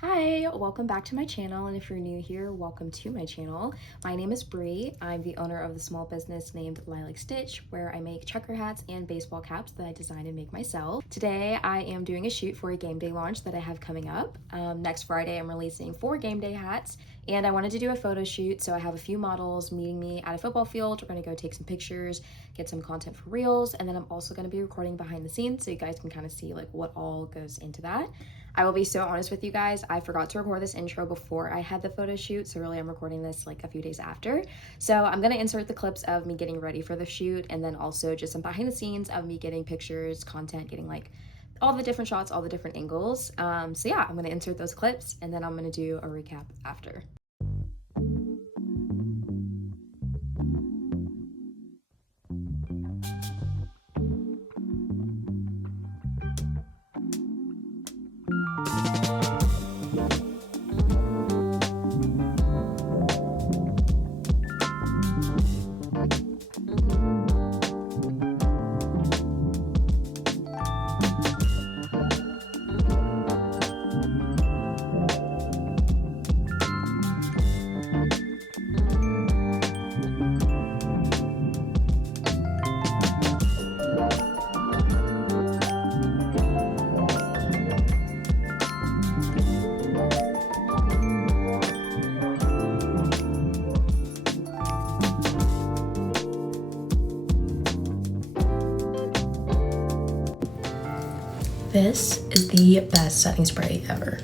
Hi, welcome back to my channel, and if you're new here, welcome to my channel. My name is Bree. I'm the owner of the small business named Lilac Stitch, where I make trucker hats and baseball caps that I design and make myself. Today, I am doing a shoot for a game day launch that I have coming up. Next Friday, I'm releasing 4 game day hats, and I wanted to do a photo shoot, so I have a few models meeting me at a football field. We're gonna go take some pictures, get some content for reels, and then I'm also gonna be recording behind the scenes so you guys can kind of see like what all goes into that. I will be so honest with you guys, I forgot to record this intro before I had the photo shoot, so really I'm recording this like a few days after. So I'm gonna insert the clips of me getting ready for the shoot, and then also just some behind the scenes of me getting pictures, content, getting like all the different shots, all the different angles. So yeah, I'm gonna insert those clips, and then I'm gonna do a recap after. This is the best setting spray ever.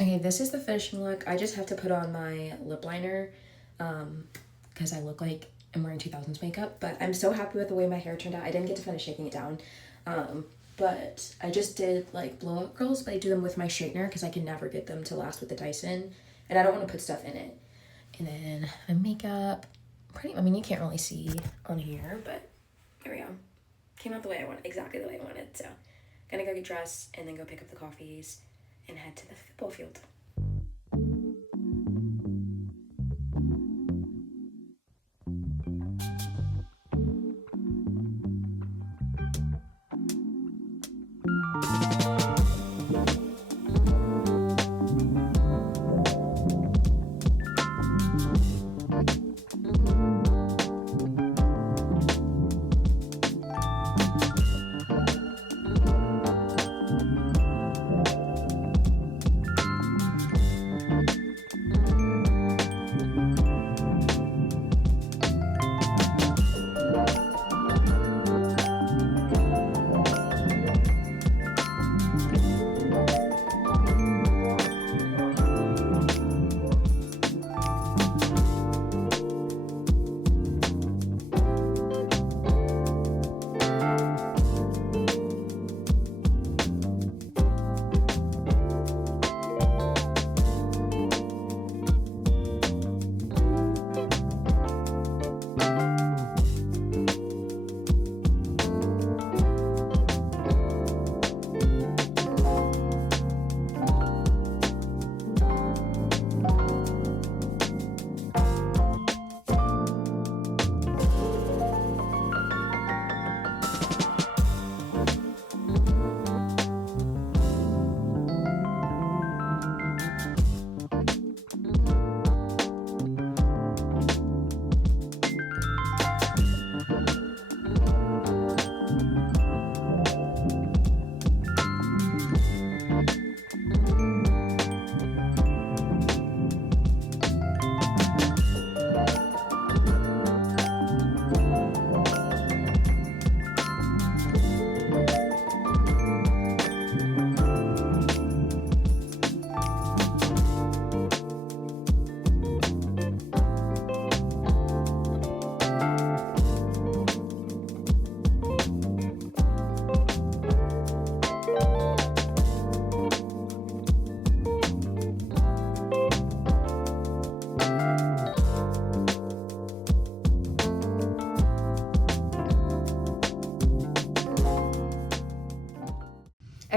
Okay, this is the finishing look. I just have to put on my lip liner because I look like I'm wearing 2000s makeup, but I'm so happy with the way my hair turned out. I didn't get to finish shaking it down, but I just did like blow up curls, but I do them with my straightener because I can never get them to last with the Dyson, and I don't want to put stuff in it. And then my makeup, I mean, you can't really see on here, but there we go. Came out the way I wanted, exactly the way I wanted, so gonna go get dressed and then go pick up the coffees and head to the football field.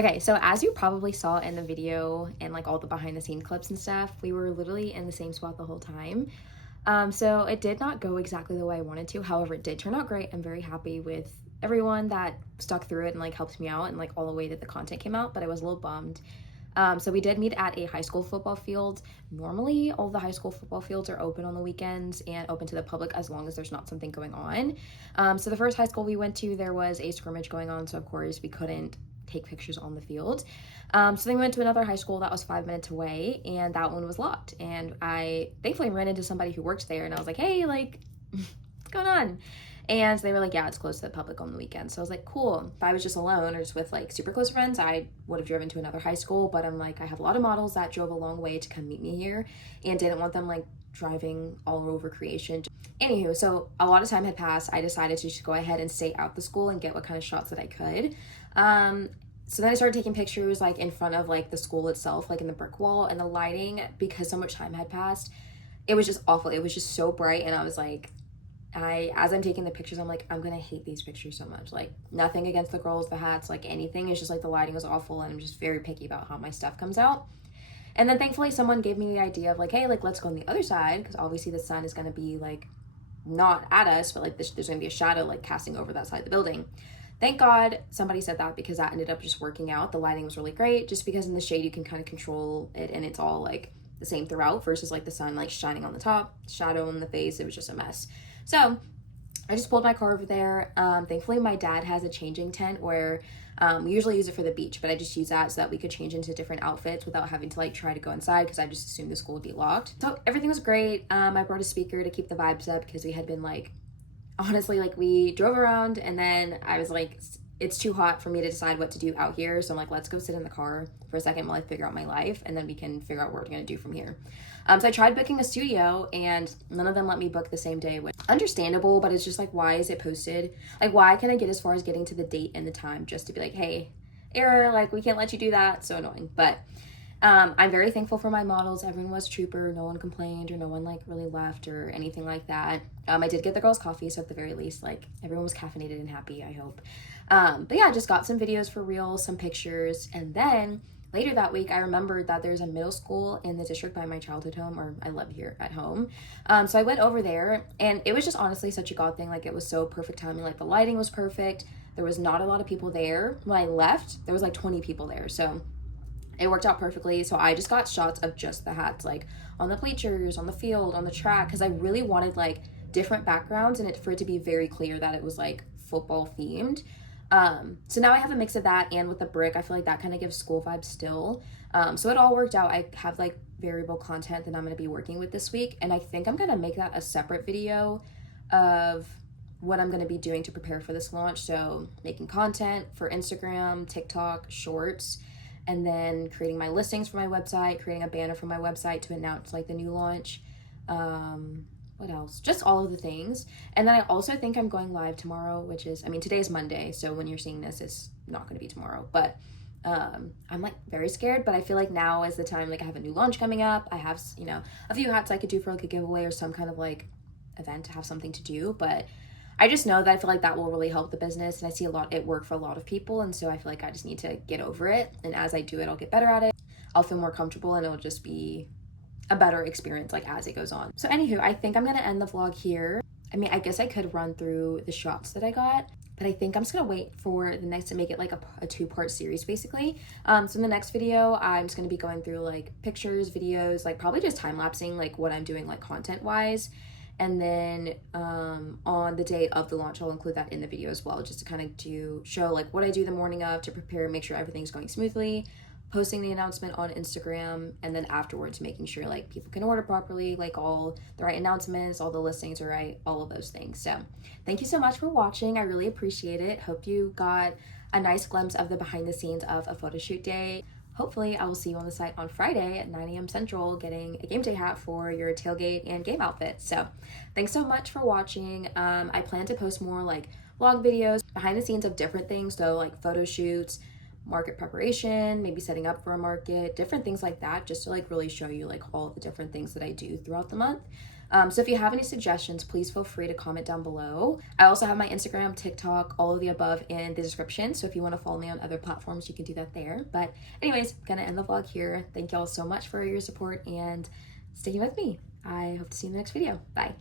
Okay, so as you probably saw in the video and like all the behind the scene clips and stuff, we were literally in the same spot the whole time. So it did not go exactly the way I wanted to. However, it did turn out great. I'm very happy with everyone that stuck through it and like helped me out and like all the way that the content came out, but I was a little bummed. So we did meet at a high school football field. Normally, all the high school football fields are open on the weekends and open to the public as long as there's not something going on. So the first high school we went to, there was a scrimmage going on, so of course we couldn't take pictures on the field. So then we went to another high school that was 5 minutes away, and that one was locked. And I thankfully ran into somebody who works there, and I was like, hey, like, what's going on? And they were like, yeah, it's closed to the public on the weekend. So I was like, cool. If I was just alone or just with like super close friends, I would have driven to another high school. But I'm like, I have a lot of models that drove a long way to come meet me here and didn't want them like driving all over creation. Anywho, so a lot of time had passed. I decided to just go ahead and stay out the school and get what kind of shots that I could. So then I started taking pictures like in front of like the school itself, like in the brick wall, and the lighting, because so much time had passed, it was just awful. It was just so bright, and I was like, as I'm taking the pictures, I'm like, I'm gonna hate these pictures so much. Like, nothing against the girls, the hats, like anything. It's just like the lighting was awful, and I'm just very picky about how my stuff comes out. And then thankfully someone gave me the idea of like, hey, like let's go on the other side, because obviously the sun is gonna be like not at us, but like there's gonna be a shadow like casting over that side of the building. Thank God somebody said that, because that ended up just working out. The lighting was really great, just because in the shade you can kind of control it, and it's all like the same throughout versus like the sun like shining on the top, shadow in the face. It was just a mess. So I just pulled my car over there. Thankfully my dad has a changing tent where we usually use it for the beach, but I just use that so that we could change into different outfits without having to like try to go inside, because I just assumed the school would be locked. So everything was great. I brought a speaker to keep the vibes up, because we had been like, honestly, like we drove around and then I was like, it's too hot for me to decide what to do out here. So I'm like, let's go sit in the car for a second while I figure out my life, and then we can figure out what we're gonna do from here. So I tried booking a studio and none of them let me book the same day, which understandable, but it's just like, why is it posted? Like, why can I get as far as getting to the date and the time just to be like, hey, error, like we can't let you do that. So annoying. But I'm very thankful for my models. Everyone was trooper. No one complained, or no one like really left or anything like that. I did get the girls coffee, so at the very least, like everyone was caffeinated and happy, I hope. But yeah, I just got some videos for real, some pictures, and then later that week, I remembered that there's a middle school in the district by my childhood home, or I live here at home. So I went over there, and it was just honestly such a God thing. Like, it was so perfect timing. Like, the lighting was perfect. There was not a lot of people there. When I left, there was like 20 people there. So it worked out perfectly. So I just got shots of just the hats, like on the bleachers, on the field, on the track, because I really wanted like different backgrounds and for it to be very clear that it was like football themed. So now I have a mix of that, and with the brick, I feel like that kind of gives school vibes still. So it all worked out. I have like variable content that I'm going to be working with this week, and I think I'm going to make that a separate video of what I'm going to be doing to prepare for this launch. So making content for Instagram, TikTok, Shorts, and then creating my listings for my website, creating a banner for my website to announce like the new launch. What else? Just all of the things. And then I also think I'm going live tomorrow, which is, I mean, today is Monday, so when you're seeing this, it's not going to be tomorrow, but I'm like very scared, but I feel like now is the time. Like, I have a new launch coming up. I have, you know, a few hats I could do for like a giveaway or some kind of like event to have something to do, but I just know that I feel like that will really help the business, and I see it work for a lot of people, and so I feel like I just need to get over it, and as I do it, I'll get better at it. I'll feel more comfortable, and it'll just be a better experience like as it goes on. So anywho, I think I'm gonna end the vlog here. I mean, I guess I could run through the shots that I got, but I think I'm just gonna wait for the next to make it like a two-part series basically. So in the next video, I'm just gonna be going through like pictures, videos, like probably just time-lapsing like what I'm doing like content-wise. And then on the day of the launch, I'll include that in the video as well, just to kind of show like what I do the morning of to prepare, make sure everything's going smoothly, posting the announcement on Instagram, and then afterwards making sure like people can order properly, like all the right announcements, all the listings are right, all of those things. So thank you so much for watching. I really appreciate it. Hope you got a nice glimpse of the behind the scenes of a photo shoot day. Hopefully I will see you on the site on Friday at 9 a.m. Central getting a game day hat for your tailgate and game outfit. So thanks so much for watching. I plan to post more like vlog videos, behind the scenes of different things. So like photo shoots, market preparation, maybe setting up for a market, different things like that, just to like really show you like all the different things that I do throughout the month. So if you have any suggestions, please feel free to comment down below. I also have my Instagram, TikTok, all of the above in the description. So if you want to follow me on other platforms, you can do that there. But anyways, gonna end the vlog here. Thank y'all so much for your support and sticking with me. I hope to see you in the next video. Bye.